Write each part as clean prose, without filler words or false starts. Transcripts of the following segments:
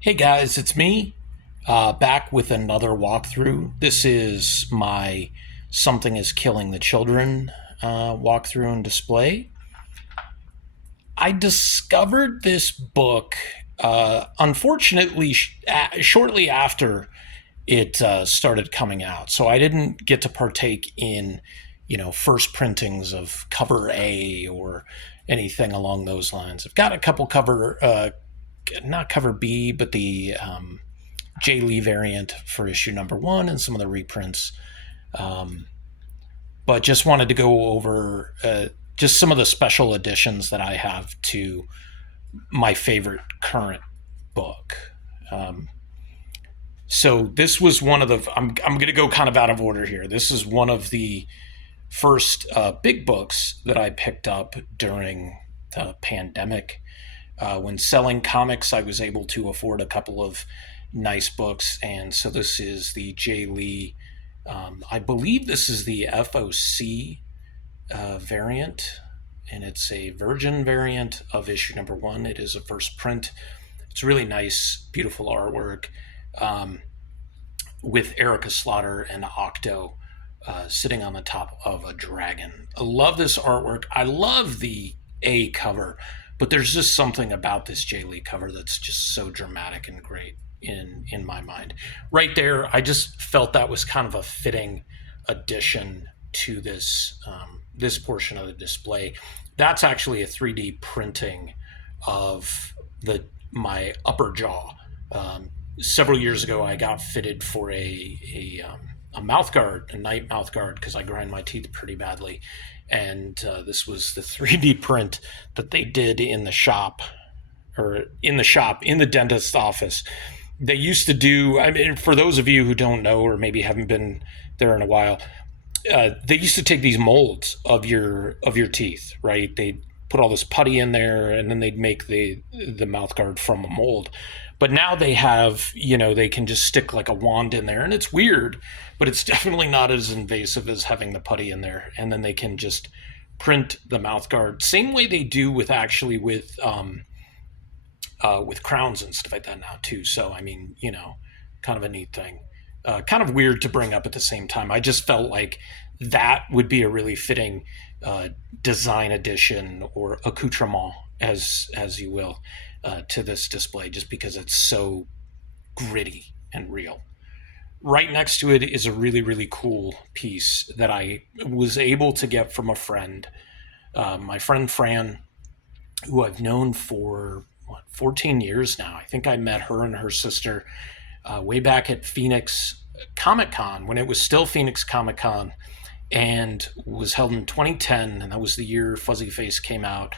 Hey guys, it's me, back with another walkthrough. This is my Something is Killing the Children walkthrough and display. I discovered this book, unfortunately, shortly after it started coming out. So I didn't get to partake in, first printings of cover A or anything along those lines. I've got a couple not cover B, but the J. Lee variant for issue number one and some of the reprints. But just wanted to go over just some of the special editions that I have to my favorite current book. So this was one of the. I'm going to go kind of out of order here. This is one of the first big books that I picked up during the pandemic. When selling comics, I was able to afford a couple of nice books, and so this is the J. Lee. I believe this is the FOC variant, and it's a Virgin variant of issue number one. It is a first print. It's really nice, beautiful artwork with Erica Slaughter and Octo sitting on the top of a dragon. I love this artwork. I love the A cover, but there's just something about this J. Lee cover that's just so dramatic and great in my mind. Right there, I just felt that was kind of a fitting addition to this portion of the display. That's actually a 3D printing of my upper jaw. Several years ago, I got fitted for a mouth guard, a night mouth guard, because I grind my teeth pretty badly. And this was the 3D print that they did in the shop, in the dentist's office. They used to do, I mean, for those of you who don't know or maybe haven't been there in a while, they used to take these molds of your teeth, right? They'd put all this putty in there, and then they'd make the mouth guard from a mold. But now they have, they can just stick like a wand in there, and it's weird, but it's definitely not as invasive as having the putty in there. And then they can just print the mouth guard, same way they do with crowns and stuff like that now too. So I mean, kind of a neat thing. Kind of weird to bring up at the same time. I just felt like that would be a really fitting design addition or accoutrement, as you will, to this display, just because it's so gritty and real. Right next to it is a really, really cool piece that I was able to get from a friend, my friend Fran, who I've known for 14 years now. I think I met her and her sister way back at Phoenix Comic Con, when it was still Phoenix Comic Con, and was held in 2010, and that was the year Fuzzy Face came out,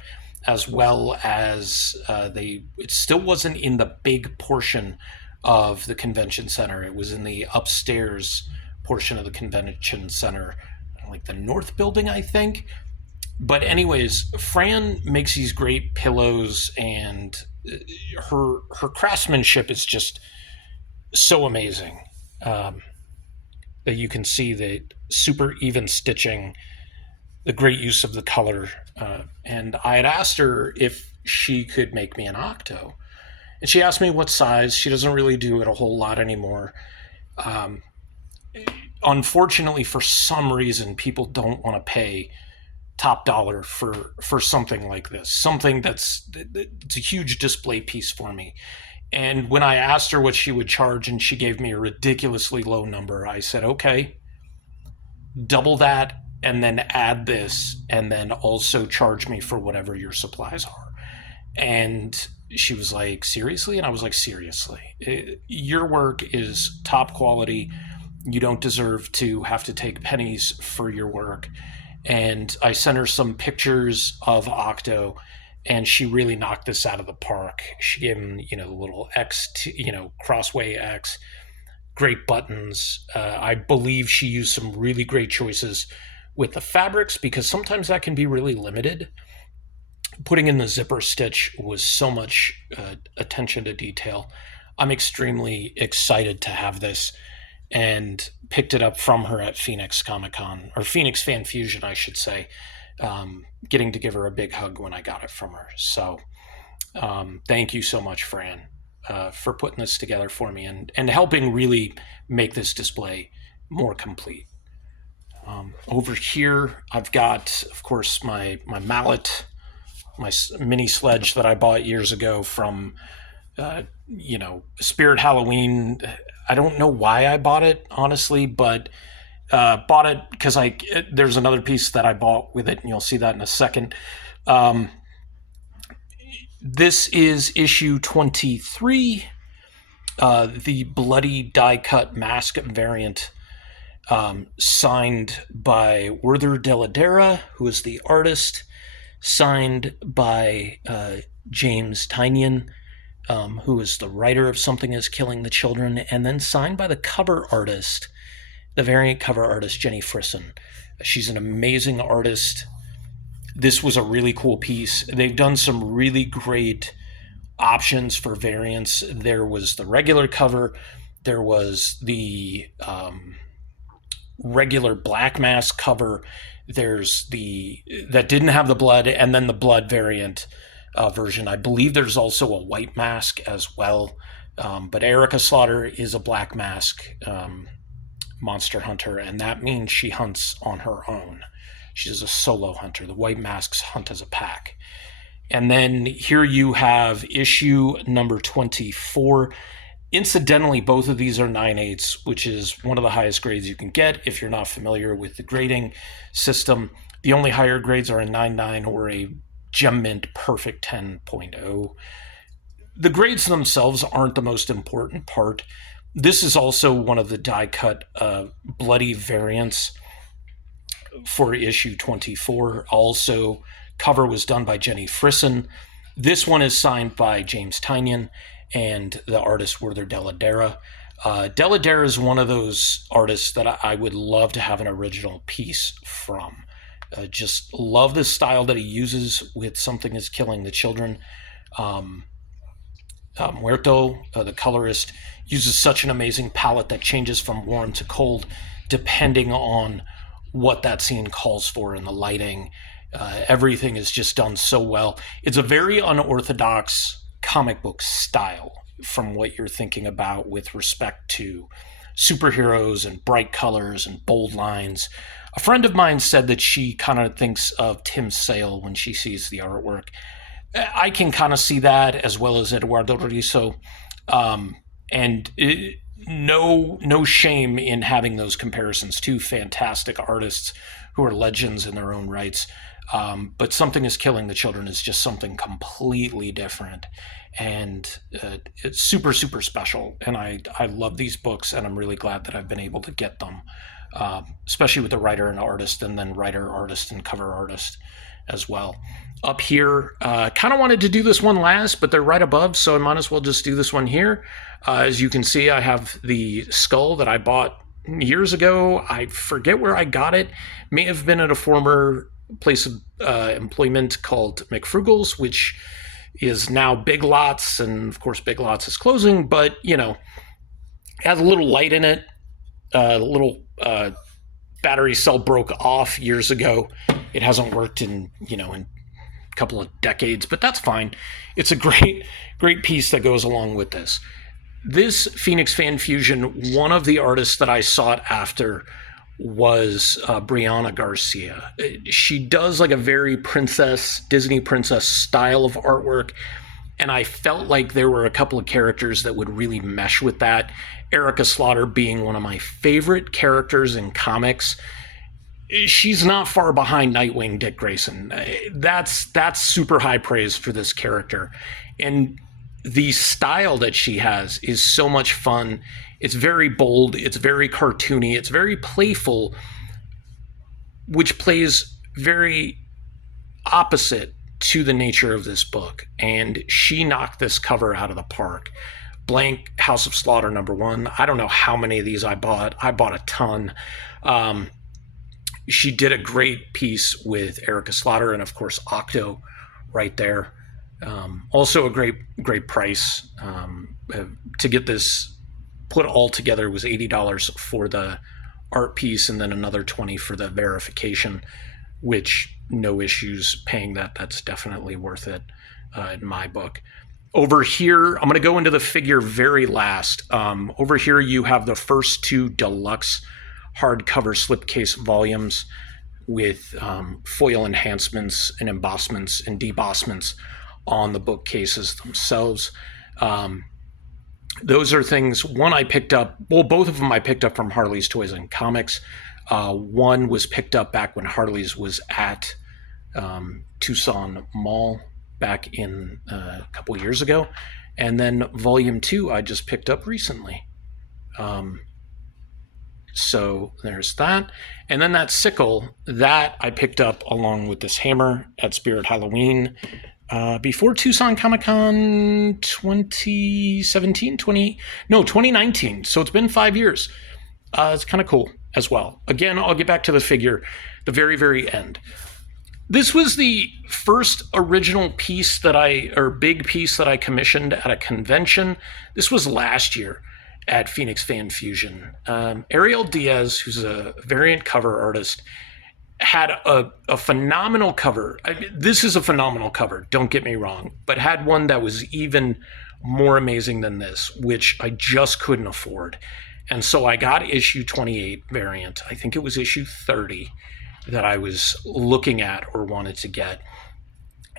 as well as it still wasn't in the big portion of the convention center. It was in the upstairs portion of the convention center, like the north building, I think. But anyways, Fran makes these great pillows, and her craftsmanship is just so amazing. That you can see the super even stitching, the great use of the color. And I had asked her if she could make me an Octo. And she asked me what size. She doesn't really do it a whole lot anymore. Unfortunately, for some reason, people don't want to pay top dollar for something like this. Something it's a huge display piece for me. And when I asked her what she would charge and she gave me a ridiculously low number, I said, okay, double that and then add this, and then also charge me for whatever your supplies are. And she was like, seriously? And I was like, seriously. Your work is top quality. You don't deserve to have to take pennies for your work. And I sent her some pictures of Octo, and she really knocked this out of the park. She gave him, the little X, crossway X, great buttons. I believe she used some really great choices with the fabrics, because sometimes that can be really limited. Putting in the zipper stitch was so much attention to detail. I'm extremely excited to have this, and picked it up from her at Phoenix Comic Con, or Phoenix Fan Fusion, I should say. Getting to give her a big hug when I got it from her. So thank you so much, Fran. for putting this together for me and helping really make this display more complete. Over here, I've got, of course, my mallet, my mini sledge that I bought years ago from, Spirit Halloween. I don't know why I bought it, honestly, but bought it because there's another piece that I bought with it, and you'll see that in a second. This is issue 23, the bloody die-cut mask variant, signed by Werther Dell'Edera, who is the artist, signed by James Tynion, who is the writer of Something is Killing the Children, and then signed by the cover artist, the variant cover artist, Jenny Frison. She's an amazing artist. This was a really cool piece. They've done some really great options for variants. There was the regular cover. There was the regular black mask cover. There's that didn't have the blood, and then the blood variant version. I believe there's also a white mask as well. But Erica Slaughter is a black mask monster hunter, and that means she hunts on her own. She's a solo hunter. The white masks hunt as a pack. And then here you have issue number 24. Incidentally, both of these are 9/8, which is one of the highest grades you can get if you're not familiar with the grading system. The only higher grades are a 9/9 or a Gem Mint Perfect 10.0. The grades themselves aren't the most important part. This is also one of the die-cut bloody variants for issue 24. Also, cover was done by Jenny Frison. This one is signed by James Tynion and the artist Werther Dell'Edera. Dell'Edera is one of those artists that I would love to have an original piece from. Just love the style that he uses with Something is Killing the Children. Muerto, the colorist, uses such an amazing palette that changes from warm to cold depending on what that scene calls for in the lighting. Everything is just done so well. It's a very unorthodox comic book style from what you're thinking about with respect to superheroes and bright colors and bold lines. A friend of mine said that she kind of thinks of Tim Sale when she sees the artwork. I can kind of see that, as well as Eduardo Risso. No shame in having those comparisons. Two fantastic artists who are legends in their own rights. But Something is Killing the Children is just something completely different. And it's super, super special. And I love these books, and I'm really glad that I've been able to get them, especially with the writer and artist, and then writer, artist, and cover artist as well. Up here, kind of wanted to do this one last, but they're right above, so I might as well just do this one here. As you can see, I have the skull that I bought years ago. I forget where I got it. May have been at a former place of employment called McFrugal's, which is now Big Lots, and of course Big Lots is closing, but has a little light in it. A little battery cell broke off years ago. It hasn't worked in a couple of decades, but that's fine. It's a great piece that goes along with this. This Phoenix Fan Fusion, one of the artists that I sought after was Brianna Garcia. She does like a very Disney princess style of artwork, and I felt like there were a couple of characters that would really mesh with that. Erica Slaughter being one of my favorite characters in comics. She's not far behind Nightwing Dick Grayson. That's super high praise for this character. And the style that she has is so much fun. It's very bold. It's very cartoony. It's very playful, which plays very opposite to the nature of this book. And she knocked this cover out of the park. Blank House of Slaughter #1. I don't know how many of these I bought. I bought a ton. She did a great piece with Erica Slaughter and, of course, Octo right there. Also a great price. To get this put all together was $80 for the art piece, and then another $20 for the verification, which no issues paying that. That's definitely worth it in my book. Over here, I'm going to go into the figure very last. Over here, you have the first two deluxe hardcover slipcase volumes with foil enhancements and embossments and debossments on the bookcases themselves. Those are things, one I picked up, well, both of them I picked up from Harley's Toys and Comics. One was picked up back when Harley's was at Tucson Mall back in a couple years ago. And then volume 2 I just picked up recently. So there's that. And then that sickle, that I picked up along with this hammer at Spirit Halloween before Tucson Comic Con 2019. So it's been 5 years. It's kind of cool as well. Again, I'll get back to the figure the very, very end. This was the first original piece big piece that I commissioned at a convention. This was last year at Phoenix Fan Fusion. Ariel Diaz, who's a variant cover artist, had a phenomenal cover. This is a phenomenal cover, don't get me wrong, but had one that was even more amazing than this, which I just couldn't afford. And so I got issue 28 variant. I think it was issue 30 that I was looking at or wanted to get.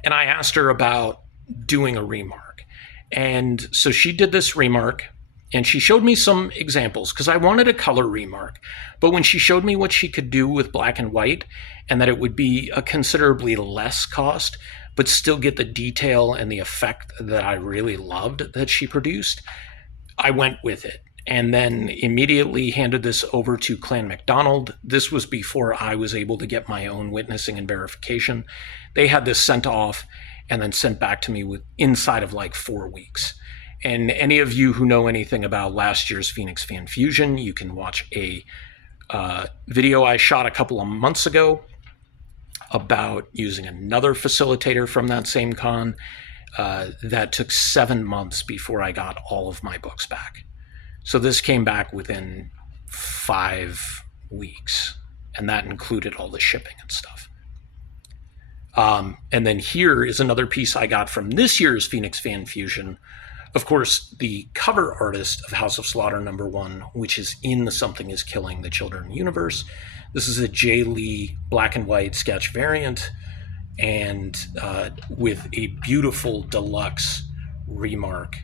And I asked her about doing a remark. And so she did this remark, and she showed me some examples because I wanted a color remark. But when she showed me what she could do with black and white, and that it would be a considerably less cost, but still get the detail and the effect that I really loved that she produced, I went with it. And then immediately handed this over to Clan McDonald. This was before I was able to get my own witnessing and verification. They had this sent off and then sent back to me inside of like 4 weeks. And any of you who know anything about last year's Phoenix Fan Fusion, you can watch a video I shot a couple of months ago about using another facilitator from that same con. That took 7 months before I got all of my books back. So this came back within 5 weeks, and that included all the shipping and stuff. And then here is another piece I got from this year's Phoenix Fan Fusion. Of course, the cover artist of House of Slaughter #1, which is in the Something is Killing the Children universe. This is a Jay Lee black and white sketch variant, and with a beautiful deluxe remark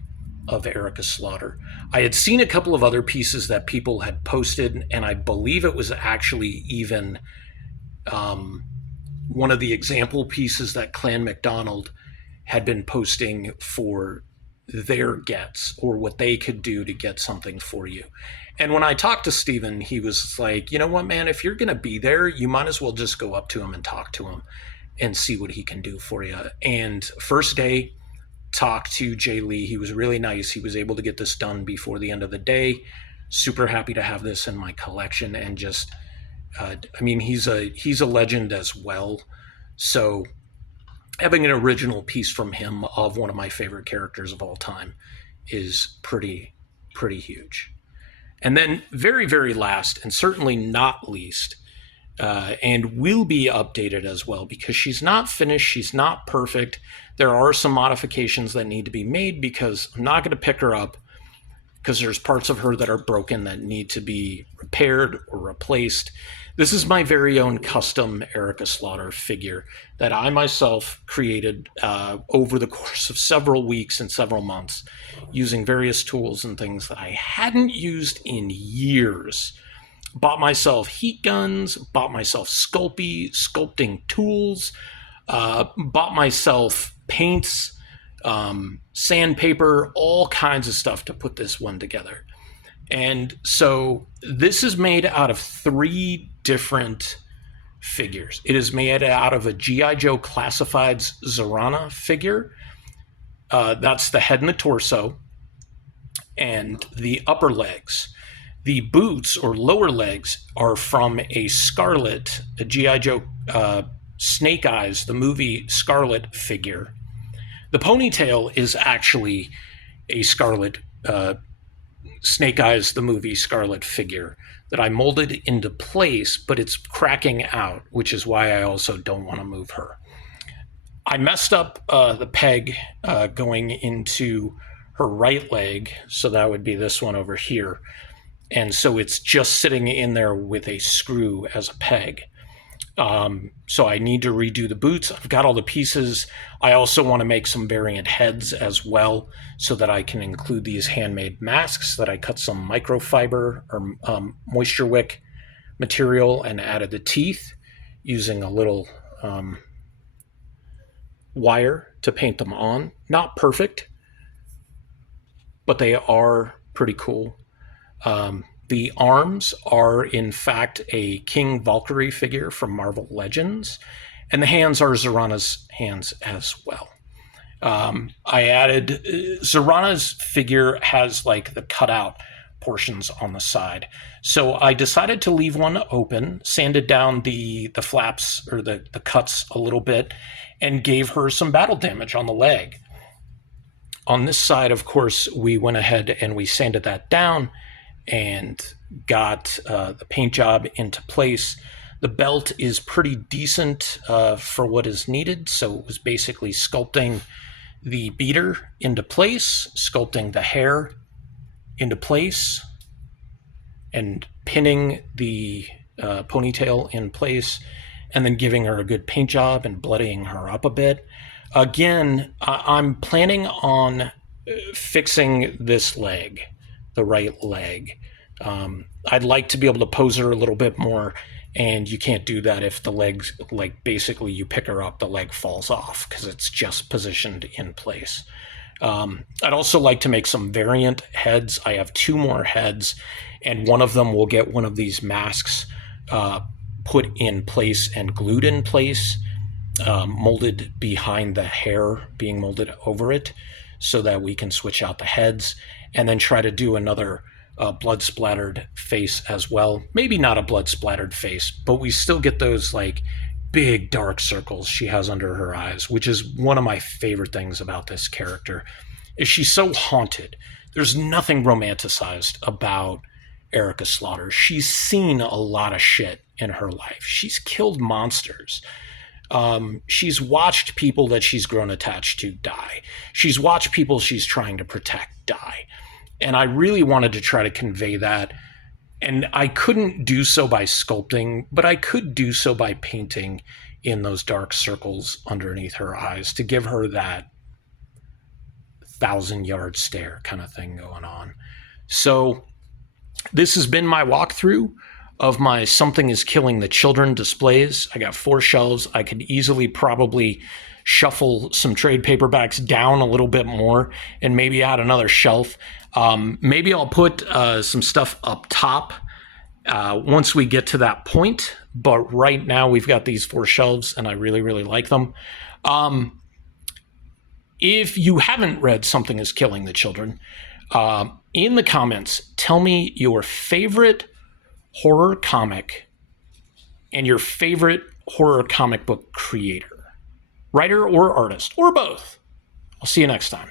of Erica Slaughter. I had seen a couple of other pieces that people had posted, and I believe it was actually even one of the example pieces that Clan McDonald had been posting for their gets, or what they could do to get something for you. And when I talked to Steven, he was like, you know what, man, if you're going to be there, you might as well just go up to him and talk to him and see what he can do for you. And first day, talked to Jay Lee. He was really nice. He was able to get this done before the end of the day. Super happy to have this in my collection, and just he's a legend as well. So having an original piece from him of one of my favorite characters of all time is pretty huge. And then very, very last, and certainly not least, and will be updated as well, because she's not finished, she's not perfect. There are some modifications that need to be made, because I'm not going to pick her up because there's parts of her that are broken that need to be repaired or replaced. This is my very own custom Erica Slaughter figure that I myself created over the course of several weeks and several months, using various tools and things that I hadn't used in years. Bought myself heat guns, bought myself sculpting tools, bought myself paints, sandpaper, all kinds of stuff to put this one together. And so this is made out of 3 different figures. It is made out of a G.I. Joe Classifieds Zorana figure. That's the head and the torso, and the upper legs. The boots or lower legs are from a G.I. Joe Snake Eyes, the movie Scarlet figure. The ponytail is actually a Scarlet Snake Eyes, the movie Scarlet figure that I molded into place, but it's cracking out, which is why I also don't want to move her. I messed up the peg going into her right leg, so that would be this one over here. And so it's just sitting in there with a screw as a peg. So I need to redo the boots. I've got all the pieces. I also want to make some variant heads as well so that I can include these handmade masks that I cut some microfiber or moisture wick material and added the teeth using a little wire to paint them on. Not perfect, but they are pretty cool. The arms are, in fact, a King Valkyrie figure from Marvel Legends, and the hands are Zorana's hands as well. I added Zorana's figure has like the cutout portions on the side, so I decided to leave one open, sanded down the flaps or the cuts a little bit, and gave her some battle damage on the leg. On this side, of course, we went ahead and we sanded that down and got the paint job into place. The belt is pretty decent for what is needed, so it was basically sculpting the beater into place, sculpting the hair into place, and pinning the ponytail in place, and then giving her a good paint job and bloodying her up a bit. Again, I'm planning on fixing this leg, the right leg. I'd like to be able to pose her a little bit more, and you can't do that if the leg's, like, basically you pick her up, the leg falls off because it's just positioned in place. I'd also like to make some variant heads. I have 2 more heads, and one of them will get one of these masks put in place and glued in place, molded behind the hair, being molded over it, so that we can switch out the heads, and then try to do another blood-splattered face as well. Maybe not a blood-splattered face, but we still get those like big dark circles she has under her eyes, which is one of my favorite things about this character, is she's so haunted. There's nothing romanticized about Erica Slaughter. She's seen a lot of shit in her life. She's killed monsters. She's watched people that she's grown attached to die. She's watched people she's trying to protect die. And I really wanted to try to convey that. And I couldn't do so by sculpting, but I could do so by painting in those dark circles underneath her eyes to give her that 1,000-yard stare kind of thing going on. So this has been my walkthrough of my Something is Killing the Children displays. I got 4 shelves. I could easily probably shuffle some trade paperbacks down a little bit more and maybe add another shelf. Maybe I'll put some stuff up top once we get to that point. But right now we've got these 4 shelves and I really, really like them. If you haven't read Something is Killing the Children, in the comments, tell me your favorite horror comic and your favorite horror comic book creator, writer or artist, or both. I'll see you next time.